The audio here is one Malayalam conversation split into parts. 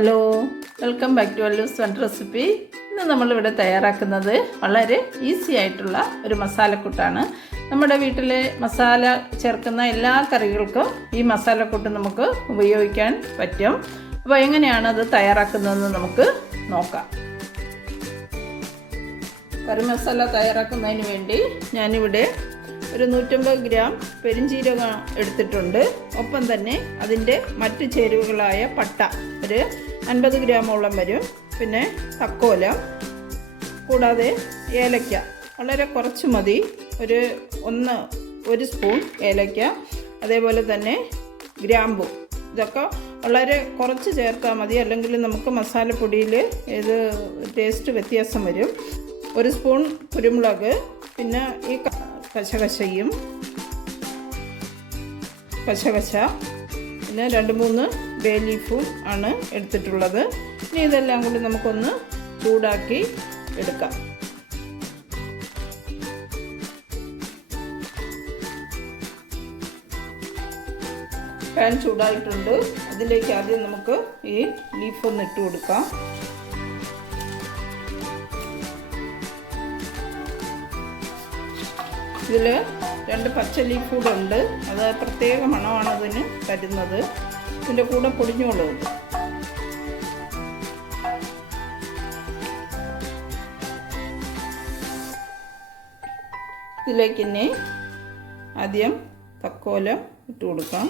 Hello welcome back to Allu's one recipe ഇന്ന് നമ്മളിവിടെ തയ്യാറാക്കുന്നത് വളരെ ഈസി ആയിട്ടുള്ള ഒരു മസാലക്കൂട്ടാണ്. നമ്മുടെ വീട്ടിലെ മസാല ചേർക്കുന്ന എല്ലാ കറികൾക്കും ഈ മസാലക്കൂട്ട് നമുക്ക് ഉപയോഗിക്കാൻ പറ്റും. അപ്പോൾ എങ്ങനെയാണ് അത് തയ്യാറാക്കുന്നതെന്ന് നമുക്ക് നോക്കാം. കറി മസാല തയ്യാറാക്കുന്നതിന് വേണ്ടി ഞാനിവിടെ ഒരു നൂറ്റമ്പത് ഗ്രാം പെരിഞ്ചീരകം എടുത്തിട്ടുണ്ട്. ഒപ്പം തന്നെ അതിന്റെ മറ്റ് ചേരുവകളായ പട്ട. ഒരു അൻപത് ഗ്രാമോളം വരും. പിന്നെ തക്കോലം കൂടാതെ ഏലക്ക. വളരെ കുറച്ച് മതി. ഒരു ഒന്ന് ഒരു സ്പൂൺ ഏലക്ക. അതേപോലെ തന്നെ ഗ്രാമ്പു. ഇതൊക്കെ വളരെ കുറച്ച് ചേർത്താൽ മതി. അല്ലെങ്കിൽ നമുക്ക് മസാലപ്പൊടിയിൽ ഇത് ടേസ്റ്റ് വ്യത്യാസം വരും. ഒരു സ്പൂൺ കുരുമുളക്. പിന്നെ ഈ കശകശയും കശകശ പിന്നെ രണ്ട് മൂന്ന് ബേ ലീഫും ആണ് എടുത്തിട്ടുള്ളത്. ഇനി ഇതെല്ലാം കൂടി നമുക്കൊന്ന് ചൂടാക്കി എടുക്കാം. പാൻ ചൂടായിട്ടുണ്ട്. അതിലേക്ക് ആദ്യം നമുക്ക് ഈ ലീഫ് ഒന്ന് ഇട്ട് കൊടുക്കാം. ഇതിൽ രണ്ട് പച്ച കൂടെ ഉണ്ട് അത് പ്രത്യേക മണമാണ് അതിന് തരുന്നത്. ഇതിന്റെ കൂടെ പൊടിഞ്ഞോളൂ ഇതിലേക്ക് ഇനി ആദ്യം തക്കോലം ഇട്ട് കൊടുക്കാം.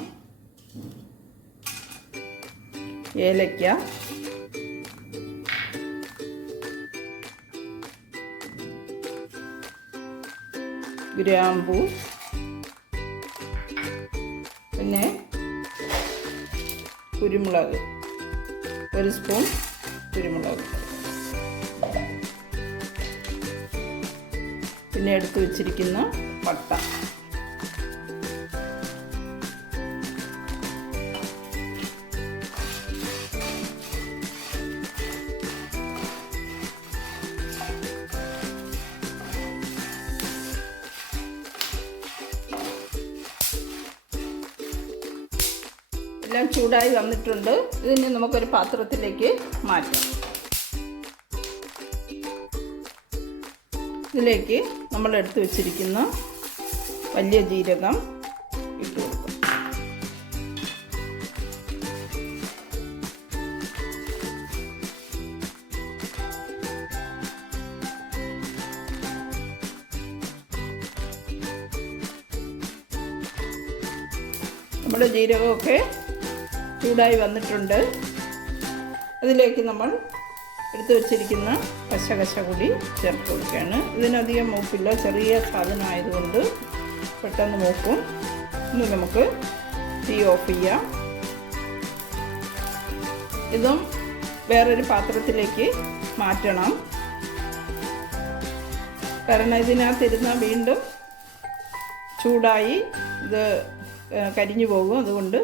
ഏലയ്ക്ക ഗ്രാമ്പു. പിന്നെ കുരുമുളക്. ഒരു സ്പൂൺ കുരുമുളക്. പിന്നെ എടുത്തു വച്ചിരിക്കുന്ന പട്ട. എല്ലാം ചൂടായി വന്നിട്ടുണ്ട്. ഇതിന് നമുക്കൊരു പാത്രത്തിലേക്ക് മാറ്റാം. ഇതിലേക്ക് നമ്മൾ എടുത്തു വെച്ചിരിക്കുന്ന വലിയ ജീരകം ഇട്ടു കൊടുക്കും. നമ്മുടെ ജീരകമൊക്കെ ചൂടായി വന്നിട്ടുണ്ട്. അതിലേക്ക് നമ്മൾ എടുത്തു വച്ചിരിക്കുന്ന കശകശ കൂടി ചേർത്ത് കൊടുക്കുകയാണ്. ഇതിനധികം മൂപ്പില്ല. ചെറിയ സാധനമായതുകൊണ്ട് പെട്ടെന്ന് മൂക്കും ഇനി നമുക്ക് തീ ഓഫ് ചെയ്യാം. ഇതും വേറൊരു പാത്രത്തിലേക്ക് മാറ്റണം. കാരണം ഇതിനകത്തിരുന്ന വീണ്ടും ചൂടായി ഇത് കരിഞ്ഞു പോകും. അതുകൊണ്ട്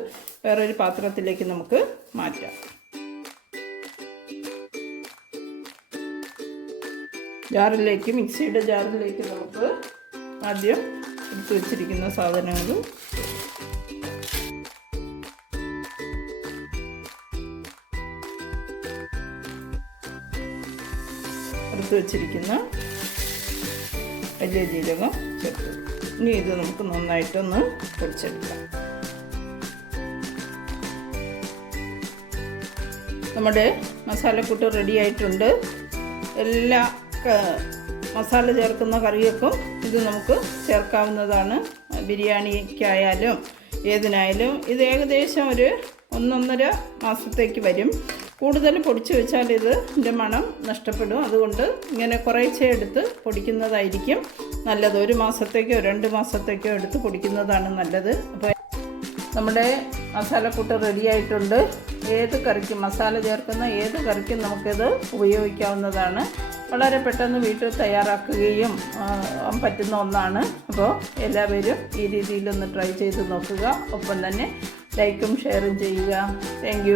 വേറൊരു പാത്രത്തിലേക്ക് നമുക്ക് മാറ്റാം. ജാറിലേക്ക് മിക്സിയുടെ ജാറിലേക്ക് നമുക്ക് ആദ്യം എടുത്തു വച്ചിരിക്കുന്ന സാധനങ്ങളും എടുത്തു വച്ചിരിക്കുന്ന വലിയ ജീരകം ചേർത്ത്. ഇനി ഇത് നമുക്ക് നന്നായിട്ടൊന്ന് പൊടിച്ചെടുക്കാം. നമ്മുടെ മസാലക്കൂട്ട് റെഡി ആയിട്ടുണ്ട്. എല്ലാ മസാല ചേർക്കുന്ന കറികൾക്കും ഇത് നമുക്ക് ചേർക്കാവുന്നതാണ്. ബിരിയാണിക്കായാലും ഏതിനായാലും ഇത് ഏകദേശം ഒരു ഒന്നൊന്നര മാസത്തേക്ക് വരും. കൂടുതൽ പൊടിച്ച് വെച്ചാൽ ഇത് ഇതിന്റെ മണം നഷ്ടപ്പെടും. അതുകൊണ്ട് ഇങ്ങനെ കുറേശ്ശെ എടുത്ത് പൊടിക്കുന്നതായിരിക്കും നല്ലത്. ഒരു മാസത്തേക്കോ രണ്ട് മാസത്തേക്കോ എടുത്ത് പൊടിക്കുന്നതാണ് നല്ലത്. അപ്പോൾ നമ്മുടെ മസാലക്കൂട്ട് റെഡി ആയിട്ടുണ്ട്. ഏത് കറിക്കും മസാല ചേർക്കുന്ന ഏത് കറിക്കും നമുക്കിത് ഉപയോഗിക്കാവുന്നതാണ്. വളരെ പെട്ടെന്ന് വീട്ടിൽ തയ്യാറാക്കുകയും പറ്റുന്ന ഒന്നാണ്. അപ്പോൾ എല്ലാവരും ഈ രീതിയിലൊന്ന് ട്രൈ ചെയ്ത് നോക്കുക. ഒപ്പം തന്നെ ലൈക്കും ഷെയറും ചെയ്യുക. താങ്ക്